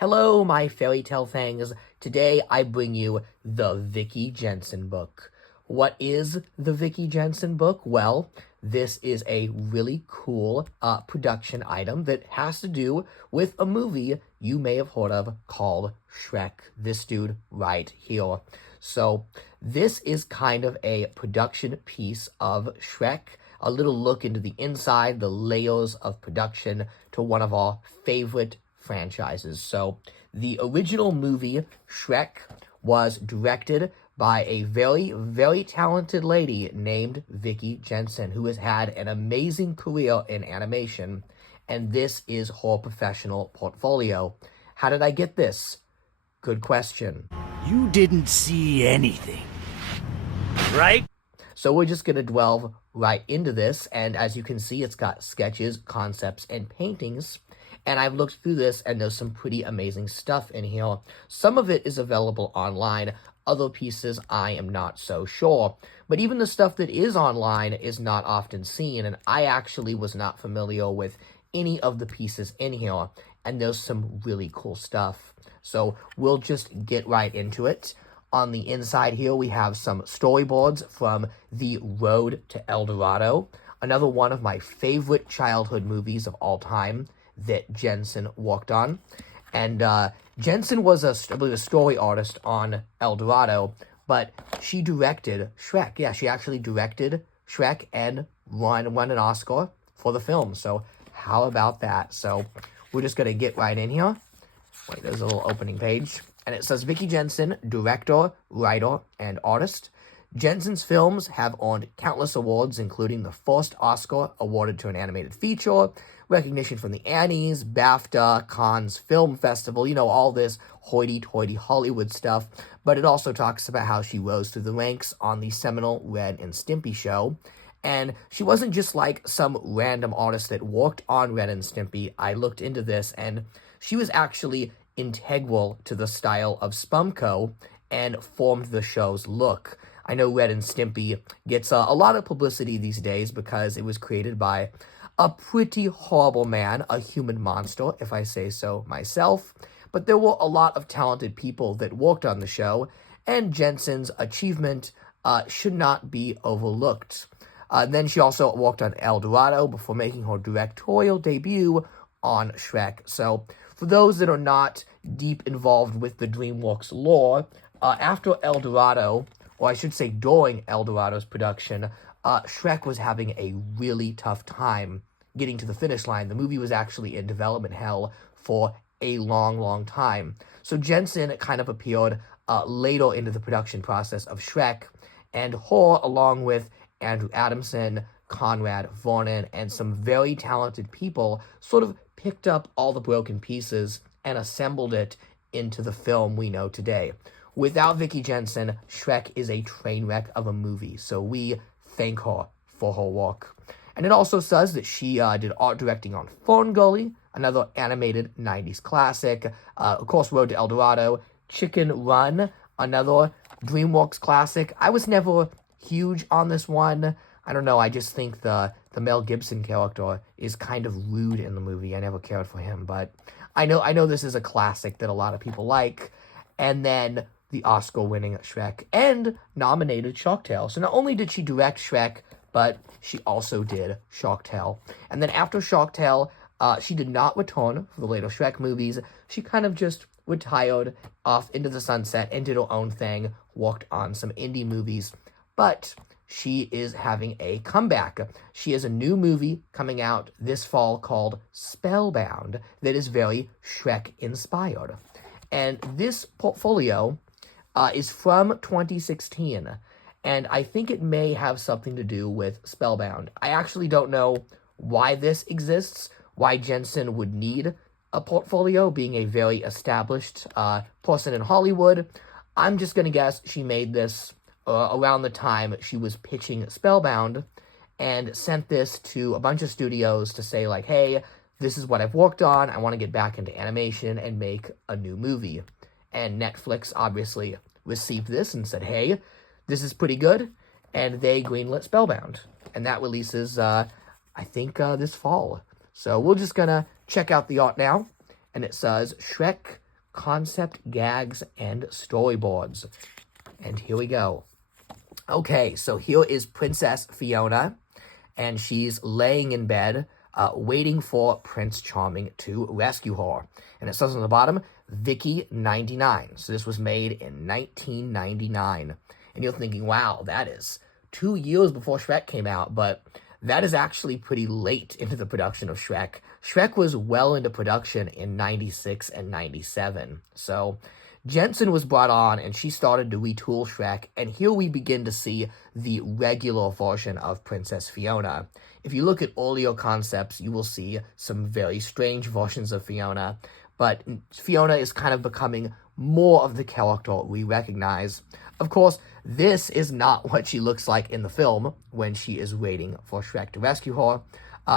Hello, my fairy tale fangs. Today I bring you the Vicky Jenson book. What is the Vicky Jenson book? Well, this is a really cool production item that has to do with a movie you may have heard of called Shrek. This dude right here. So this is kind of a production piece of Shrek, a little look into the inside, the layers of production to one of our favorite franchises. So the original movie, Shrek, was directed by a very, very talented lady named Vicky Jenson, who has had an amazing career in animation, and this is her professional portfolio. How did I get this? Good question. You didn't see anything, right? So we're just going to delve right into this, and as you can see, it's got sketches, concepts, and paintings. And I've looked through this, and there's some pretty amazing stuff in here. Some of it is available online. Other pieces, I am not so sure. But even the stuff that is online is not often seen, and I actually was not familiar with any of the pieces in here. And there's some really cool stuff. So we'll just get right into it. On the inside here, we have some storyboards from The Road to El Dorado, another one of my favorite childhood movies of all time that Jenson worked on. And Jenson was, I believe, a story artist on El Dorado, but she directed Shrek. Yeah, she actually directed Shrek and won an Oscar for the film. So how about that? So we're just going to get right in here. Wait, there's a little opening page. And it says, Vicky Jenson, director, writer, and artist. Jenson's films have earned countless awards, including the first Oscar awarded to an animated feature, recognition from the Annies, BAFTA, Cannes Film Festival, all this hoity-toity Hollywood stuff. But it also talks about how she rose through the ranks on the seminal Ren and Stimpy show. And she wasn't just like some random artist that worked on Ren and Stimpy. I looked into this, and she was actually integral to the style of Spumco and formed the show's look. I know Ren and Stimpy gets a lot of publicity these days because it was created by a pretty horrible man, a human monster, if I say so myself. But there were a lot of talented people that worked on the show, and Jenson's achievement should not be overlooked. Then she also worked on El Dorado before making her directorial debut on Shrek. So for those that are not deep involved with the Dreamworks lore, after El Dorado, or I should say during El Dorado's production, Shrek was having a really tough time getting to the finish line. The movie was actually in development hell for a long, long time. So Jenson kind of appeared later into the production process of Shrek, and her, along with Andrew Adamson, Conrad Vernon, and some very talented people, sort of picked up all the broken pieces and assembled it into the film we know today. Without Vicky Jenson, Shrek is a train wreck of a movie, so we thank her for her work. And it also says that she did art directing on FernGully, another animated 90s classic, of course, Road to El Dorado, Chicken Run, another Dreamworks classic. I was never huge on this one. I don't know, I just think the Mel Gibson character is kind of rude in the movie. I never cared for him, but I know this is a classic that a lot of people like. And then the Oscar-winning Shrek and nominated Shark Tale. So not only did she direct Shrek, but she also did Shark Tale. And then after Shark Tale, she did not return for the later Shrek movies. She kind of just retired off into the sunset and did her own thing, worked on some indie movies. But she is having a comeback. She has a new movie coming out this fall called Spellbound that is very Shrek-inspired. And this portfolio is from 2016, and I think it may have something to do with Spellbound. I actually don't know why this exists, why Jenson would need a portfolio, being a very established person in Hollywood. I'm just going to guess she made this around the time she was pitching Spellbound and sent this to a bunch of studios to say, like, hey, this is what I've worked on. I want to get back into animation and make a new movie. And Netflix obviously received this and said, hey, this is pretty good. And they greenlit Spellbound. And that releases, I think, this fall. So we're just going to check out the art now. And it says, Shrek concept, gags, and storyboards. And here we go. Okay, so here is Princess Fiona, and she's laying in bed, waiting for Prince Charming to rescue her. And it says on the bottom, Vicky 99. So this was made in 1999. And you're thinking, wow, that is 2 years before Shrek came out, but that is actually pretty late into the production of Shrek. Shrek was well into production in 96 and 97. So Jenson was brought on, and she started to retool Shrek, and here we begin to see the regular version of Princess Fiona. If you look at earlier concepts, you will see some very strange versions of Fiona, but Fiona is kind of becoming more of the character we recognize. Of course, this is not what she looks like in the film when she is waiting for Shrek to rescue her.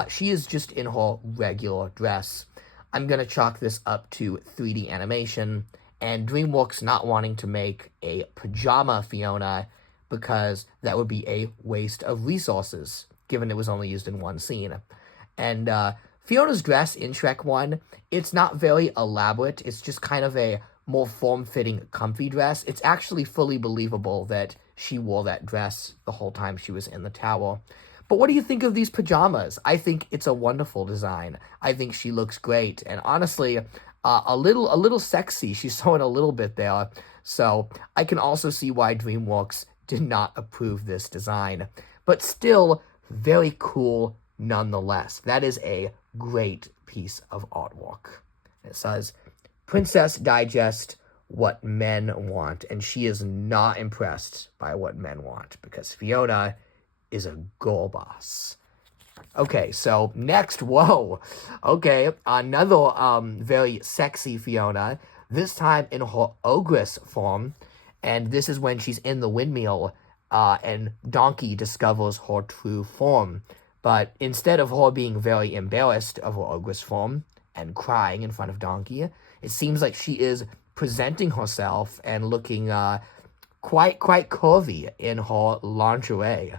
She is just in her regular dress. I'm going to chalk this up to 3D animation, and Dreamworks not wanting to make a pajama Fiona because that would be a waste of resources, given it was only used in one scene. And Fiona's dress in Shrek 1, it's not very elaborate. It's just kind of a more form-fitting, comfy dress. It's actually fully believable that she wore that dress the whole time she was in the tower. But what do you think of these pajamas? I think it's a wonderful design. I think she looks great, and honestly, a little sexy. She's showing a little bit there. So I can also see why Dreamworks did not approve this design. But still, very cool nonetheless. That is a great piece of artwork. It says, Princess Digest, what men want. And she is not impressed by what men want, because Fiona is a girl boss. Okay, so next, whoa. Okay, another very sexy Fiona, this time in her ogress form. And this is when she's in the windmill, and Donkey discovers her true form. But instead of her being very embarrassed of her ogress form and crying in front of Donkey, it seems like she is presenting herself and looking quite curvy in her lingerie.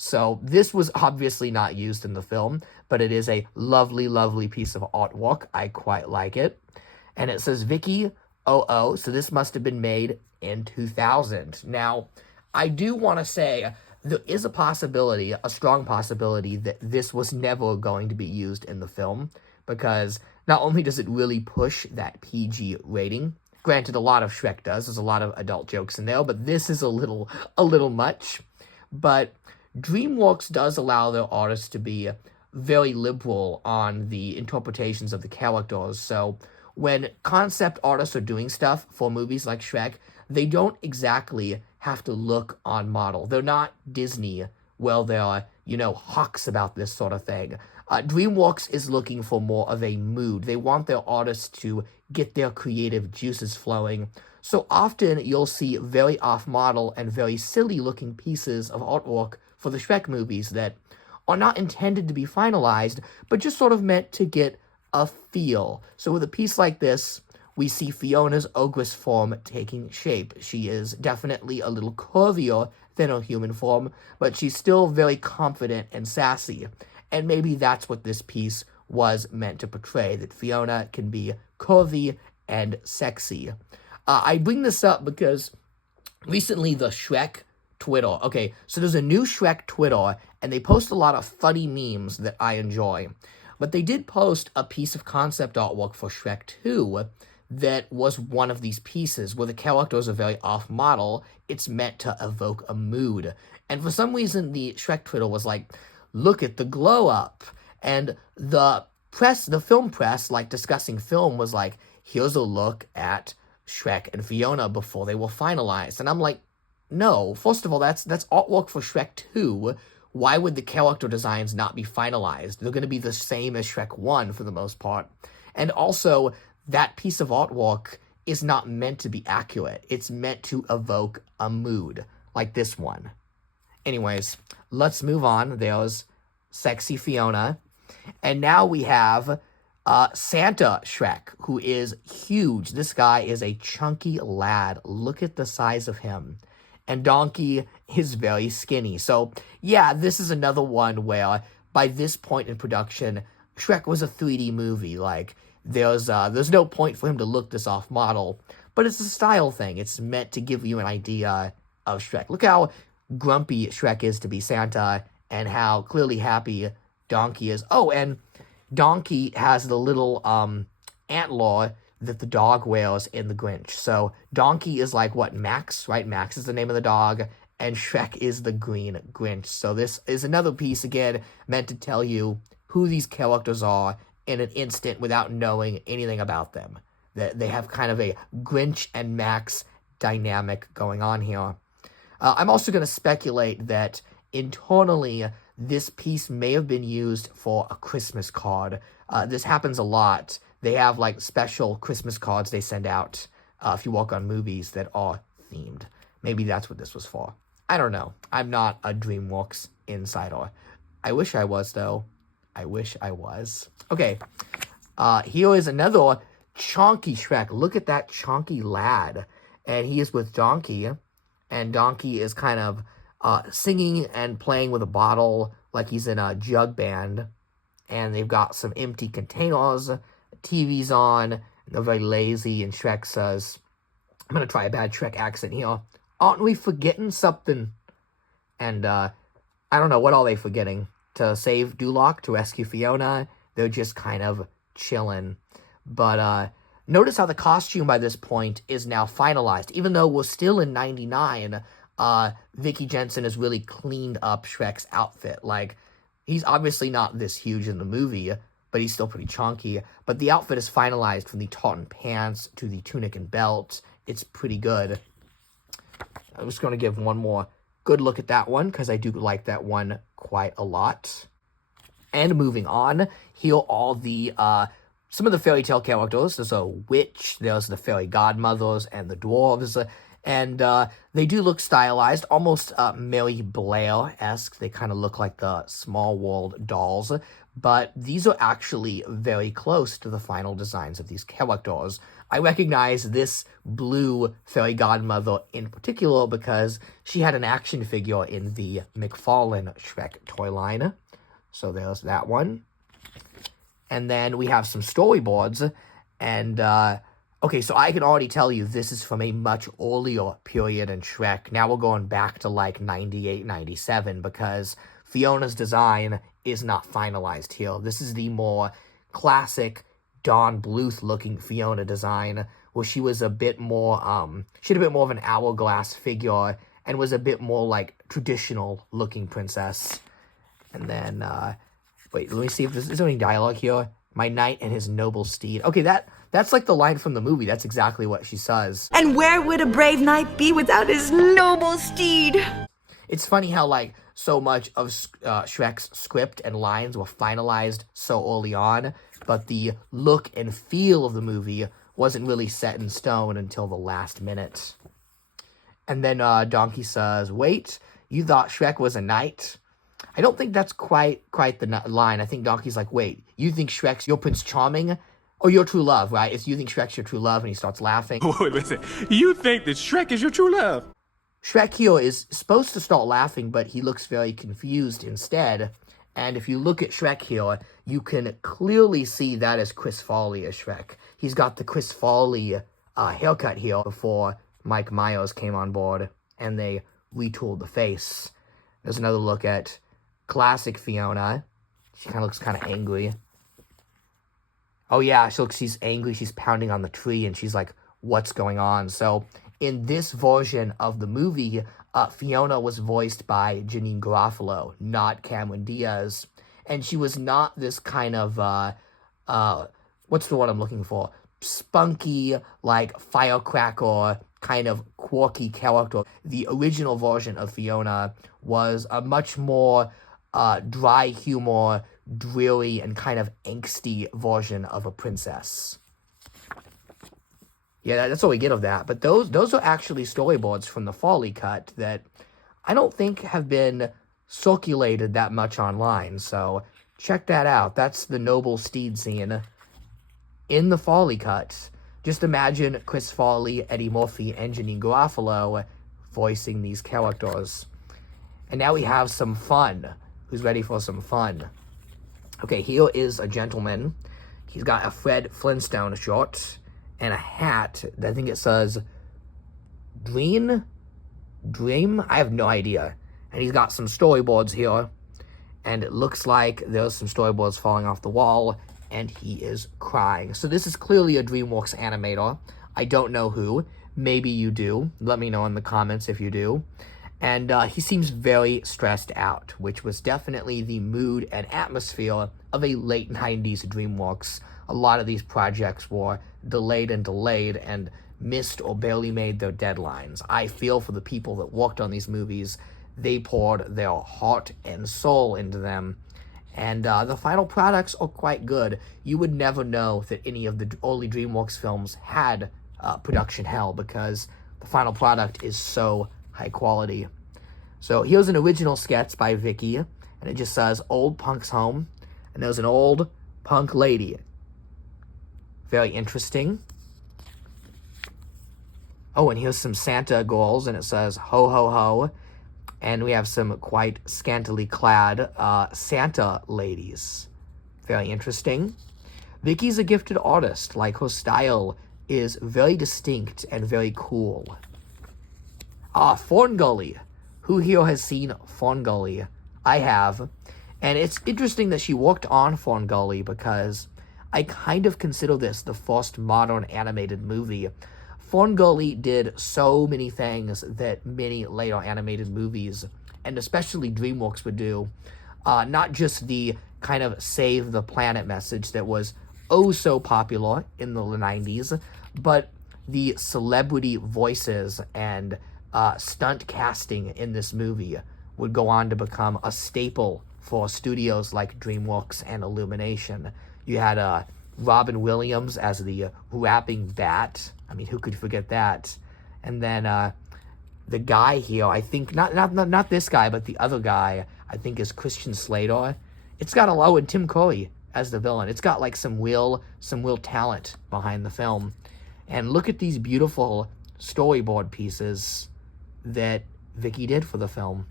So this was obviously not used in the film, but it is a lovely, lovely piece of artwork. I quite like it. And it says Vicky 00, so this must have been made in 2000. Now, I do want to say there is a possibility, a strong possibility, that this was never going to be used in the film, because not only does it really push that PG rating, granted a lot of Shrek does, there's a lot of adult jokes in there, but this is a little much, but Dreamworks does allow their artists to be very liberal on the interpretations of the characters, so when concept artists are doing stuff for movies like Shrek, they don't exactly have to look on model. They're not Disney, where there are, hawks about this sort of thing. Dreamworks is looking for more of a mood. They want their artists to get their creative juices flowing. So often you'll see very off-model and very silly-looking pieces of artwork for the Shrek movies that are not intended to be finalized, but just sort of meant to get a feel. So with a piece like this, we see Fiona's ogress form taking shape. She is definitely a little curvier than her human form, but she's still very confident and sassy. And maybe that's what this piece was meant to portray, that Fiona can be curvy and sexy. I bring this up because recently the Shrek Twitter, okay, so there's a new Shrek Twitter, and they post a lot of funny memes that I enjoy. But they did post a piece of concept artwork for Shrek 2 that was one of these pieces where the characters are very off-model. It's meant to evoke a mood. And for some reason, the Shrek Twitter was like, look at the glow-up. And the film press, like discussing film, was like, here's a look at Shrek and Fiona before they were finalized. And I'm like, no, first of all, that's artwork for Shrek 2. Why would the character designs not be finalized? They're going to be the same as Shrek 1 for the most part. And also, that piece of artwork is not meant to be accurate. It's meant to evoke a mood, like this one. Anyways, let's move on. There's sexy Fiona. And now we have Santa Shrek, who is huge. This guy is a chunky lad. Look at the size of him. And Donkey is very skinny. So, yeah, this is another one where, by this point in production, Shrek was a 3D movie. Like, there's no point for him to look this off model, but it's a style thing. It's meant to give you an idea of Shrek. Look how grumpy Shrek is to be Santa, and how clearly happy Donkey is. Oh, and Donkey has the little antler that the dog wears in the Grinch. So Donkey is like what, Max, right? Max is the name of the dog, and Shrek is the green Grinch. So this is another piece, again, meant to tell you who these characters are in an instant without knowing anything about them. They have kind of a Grinch and Max dynamic going on here. I'm also going to speculate that internally, this piece may have been used for a Christmas card. This happens a lot. They have, like, special Christmas cards they send out if you work on movies that are themed. Maybe that's what this was for. I don't know. I'm not a Dreamworks insider. I wish I was, though. I wish I was. Okay, here is another chonky Shrek. Look at that chonky lad. And he is with Donkey, and Donkey is kind of singing and playing with a bottle like he's in a jug band. And they've got some empty containers, TV's on, and they're very lazy, and Shrek says, I'm going to try a bad Shrek accent here. Aren't we forgetting something? And I don't know, what are they forgetting? To save Duloc, to rescue Fiona? They're just kind of chilling. But notice how the costume by this point is now finalized. Even though we're still in 99, Vicky Jenson has really cleaned up Shrek's outfit. Like, he's obviously not this huge in the movie, but he's still pretty chunky. But the outfit is finalized from the tartan pants to the tunic and belt. It's pretty good. I'm just going to give one more good look at that one, because I do like that one quite a lot. And moving on, here are all the some of the fairy tale characters. There's a witch, there's the fairy godmothers, and the dwarves. And they do look stylized, almost Mary Blair-esque. They kind of look like the Small World dolls. But these are actually very close to the final designs of these characters. I recognize this blue fairy godmother in particular because she had an action figure in the McFarlane Shrek toy line. So there's that one. And then we have some storyboards. And, okay, so I can already tell you this is from a much earlier period in Shrek. Now we're going back to like 98, 97 because Fiona's design is not finalized here. This is the more classic Don Bluth looking Fiona design, where she was a bit more, she had a bit more of an hourglass figure and was a bit more like traditional looking princess. And then, wait, let me see if is there any dialogue here. My knight and his noble steed. Okay, that's like the line from the movie. That's exactly what she says. And where would a brave knight be without his noble steed? It's funny how, like, so much of Shrek's script and lines were finalized so early on, but the look and feel of the movie wasn't really set in stone until the last minute. And then Donkey says, wait, you thought Shrek was a knight? I don't think that's quite the line. I think Donkey's like, wait, you think Shrek's your Prince Charming? Or your true love, right? If you think Shrek's your true love, and he starts laughing. Wait, listen, you think that Shrek is your true love? Shrek here is supposed to start laughing, but he looks very confused instead. And if you look at Shrek here, you can clearly see that is Chris Farley as Shrek. He's got the Chris Farley haircut here before Mike Myers came on board, and they retooled the face. There's another look at classic Fiona. She kind of looks kind of angry. Oh yeah, she's angry, she's pounding on the tree, and she's like, what's going on? So, in this version of the movie, Fiona was voiced by Janine Garofalo, not Cameron Diaz. And she was not this kind of, what's the word I'm looking for? Spunky, like, firecracker, kind of quirky character. The original version of Fiona was a much more dry humor, dreary, and kind of angsty version of a princess. Yeah, that's what we get of that. But those are actually storyboards from the Farley cut that I don't think have been circulated that much online. So check that out. That's the noble steed scene in the Farley cut. Just imagine Chris Farley, Eddie Murphy, and Janine Garofalo voicing these characters. And now we have some fun. Who's ready for some fun? Okay, here is a gentleman. He's got a Fred Flintstone short and a hat. I think it says Dream? I have no idea. And he's got some storyboards here. And it looks like there's some storyboards falling off the wall. And he is crying. So this is clearly a DreamWorks animator. I don't know who. Maybe you do. Let me know in the comments if you do. And he seems very stressed out, which was definitely the mood and atmosphere of a late 90s DreamWorks. A lot of these projects were delayed and missed or barely made their deadlines. I feel for the people that worked on these movies. They poured their heart and soul into them. And the final products are quite good. You would never know that any of the early DreamWorks films had production hell because the final product is so high quality. So here's an original sketch by Vicky, and it just says, "Old Punk's home," and there's an old punk lady. Very interesting. Oh, and here's some Santa girls, and it says, "Ho, ho, ho." And we have some quite scantily clad Santa ladies. Very interesting. Vicky's a gifted artist. Like, her style is very distinct and very cool. FernGully. Who here has seen FernGully? I have. And it's interesting that she worked on FernGully because I kind of consider this the first modern animated movie. FernGully did so many things that many later animated movies, and especially DreamWorks, would do. Not just the kind of save the planet message that was oh so popular in the 90s, but the celebrity voices and stunt casting in this movie would go on to become a staple for studios like DreamWorks and Illumination. You had Robin Williams as the rapping bat. I mean, who could forget that? And then the guy here, I think, not this guy, but the other guy, I think is Christian Slater. It's got and Tim Curry as the villain. It's got like some real talent behind the film. And look at these beautiful storyboard pieces that Vicky did for the film.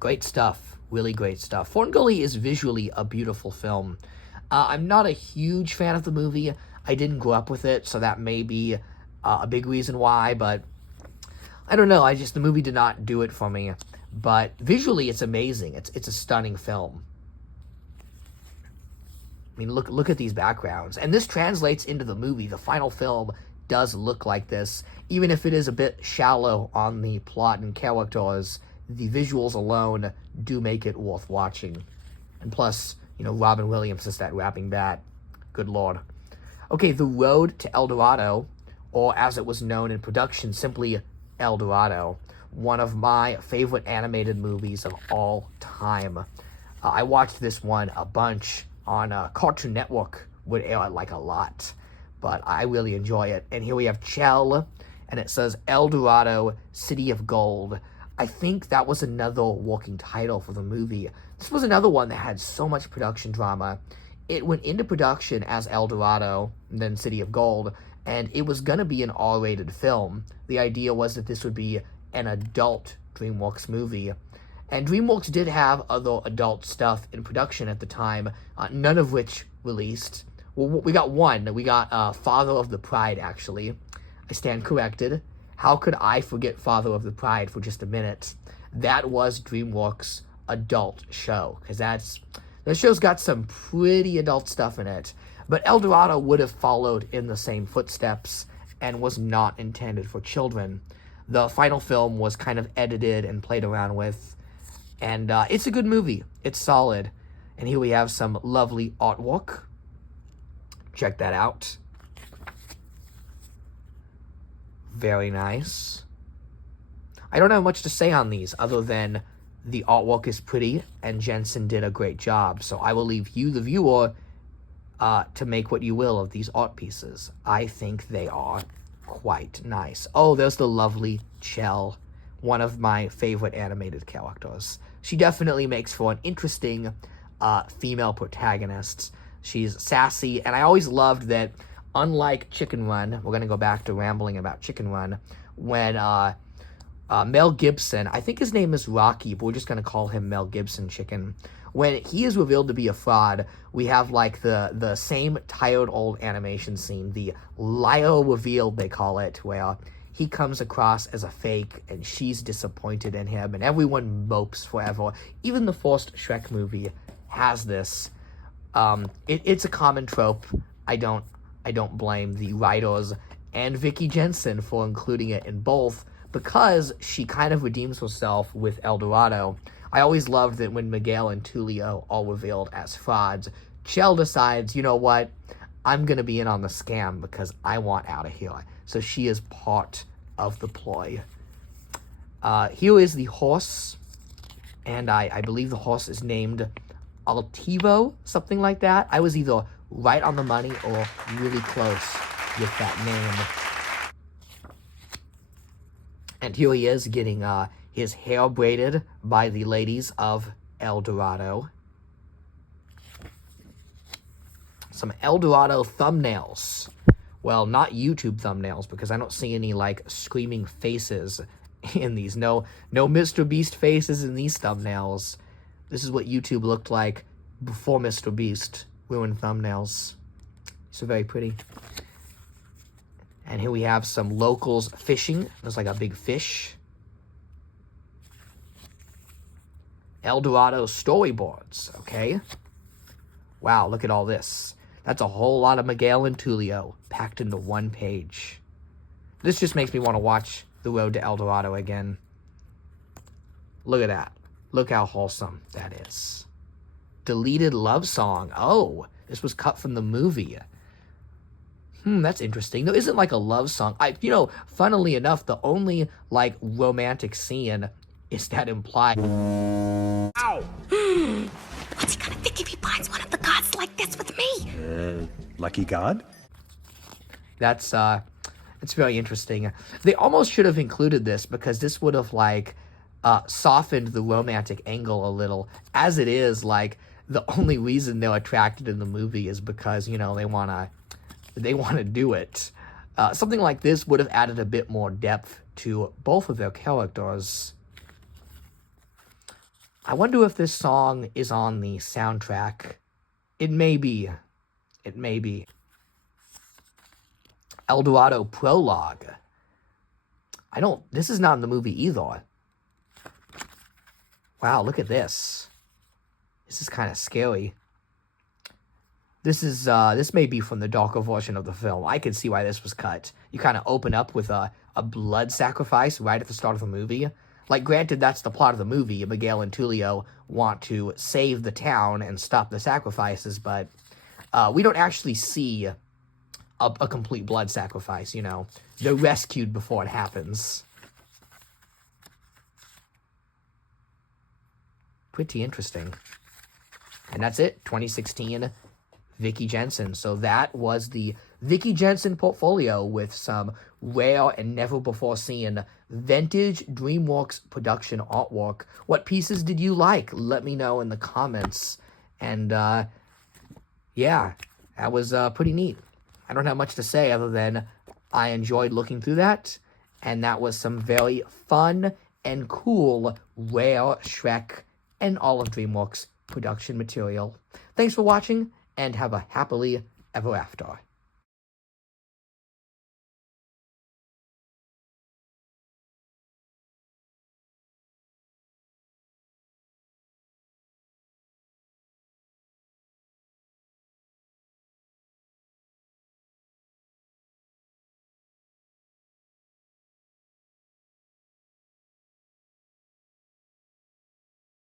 Great stuff. Really great stuff. FernGully is visually a beautiful film. I'm not a huge fan of the movie. I didn't grow up with it, so that may be a big reason why, but I don't know. The movie did not do it for me. But visually, it's amazing. It's a stunning film. I mean, look at these backgrounds. And this translates into the movie. The final film does look like this. Even if it is a bit shallow on the plot and characters, the visuals alone do make it worth watching. And plus, Robin Williams is that rapping bat. Good lord. Okay, The Road to El Dorado, or as it was known in production, simply El Dorado. One of my favorite animated movies of all time. I watched this one a bunch on Cartoon Network. Would air it like a lot, but I really enjoy it. And here we have Chell, and it says El Dorado, City of Gold. I think that was another working title for the movie. This was another one that had so much production drama. It went into production as El Dorado, and then City of Gold, and it was going to be an R-rated film. The idea was that this would be an adult DreamWorks movie. And DreamWorks did have other adult stuff in production at the time, none of which released. Well, we got one. We got Father of the Pride, actually. I stand corrected. How could I forget Father of the Pride for just a minute? That was DreamWorks' adult show, because that show's got some pretty adult stuff in it. But El Dorado would have followed in the same footsteps and was not intended for children. The final film was kind of edited and played around with, and it's a good movie. It's solid. And here we have some lovely artwork. Check that out. Very nice. I don't have much to say on these other than the artwork is pretty and Jenson did a great job. So I will leave you, the viewer, to make what you will of these art pieces. I think they are quite nice. Oh, there's the lovely Chell, one of my favorite animated characters. She definitely makes for an interesting female protagonist. She's sassy, and I always loved that, unlike Chicken Run, we're going to go back to rambling about Chicken Run, when Mel Gibson, I think his name is Rocky, but we're just going to call him Mel Gibson Chicken, when he is revealed to be a fraud, we have like the same tired old animation scene, the Lio reveal they call it, where he comes across as a fake and she's disappointed in him and everyone mopes forever. Even the first Shrek movie has this. It's a common trope. I don't blame the writers and Vicky Jenson for including it in both, because she kind of redeems herself with El Dorado. I always loved that when Miguel and Tulio are revealed as frauds, Chell decides, you know what, I'm going to be in on the scam because I want out of here. So she is part of the ploy. Here is the horse, and I believe the horse is named Altivo, something like that. I was either right on the money or really close with that name. And here he is getting his hair braided by the ladies of El Dorado. Some El Dorado thumbnails. Well, not YouTube thumbnails, because I don't see any, like, screaming faces in these. No Mr. Beast faces in these thumbnails. This is what YouTube looked like before Mr. Beast ruined thumbnails. So very pretty. And here we have some locals fishing. There's like a big fish. El Dorado storyboards, okay? Wow, look at all this. That's a whole lot of Miguel and Tulio packed into one page. This just makes me want to watch The Road to El Dorado again. Look at that. Look how wholesome that is. Deleted love song. Oh, this was cut from the movie. That's interesting. There isn't like a love song. Funnily enough, the only like romantic scene is that implied. Ow! What's he gonna think if he finds one of the gods like this with me? Lucky God? That's it's very interesting. They almost should have included this, because this would have like softened the romantic angle a little. As it is, like, the only reason they're attracted in the movie is because, they want to do it. Something like this would have added a bit more depth to both of their characters. I wonder if this song is on the soundtrack. It may be. It may be. El Dorado prologue. This is not in the movie either. Wow, look at this. This is kind of scary. This may be from the darker version of the film. I can see why this was cut. You kind of open up with a blood sacrifice right at the start of the movie. Like, granted, that's the plot of the movie. Miguel and Tulio want to save the town and stop the sacrifices, but we don't actually see a complete blood sacrifice, They're rescued before it happens. Pretty interesting. And that's it. 2016, Vicky Jenson. So that was the Vicky Jenson portfolio with some rare and never-before-seen vintage Dreamworks production artwork. What pieces did you like? Let me know in the comments. And, yeah, that was pretty neat. I don't have much to say other than I enjoyed looking through that. And that was some very fun and cool, rare Shrek and all of Dreamworks production material. Thanks for watching, and have a happily ever after.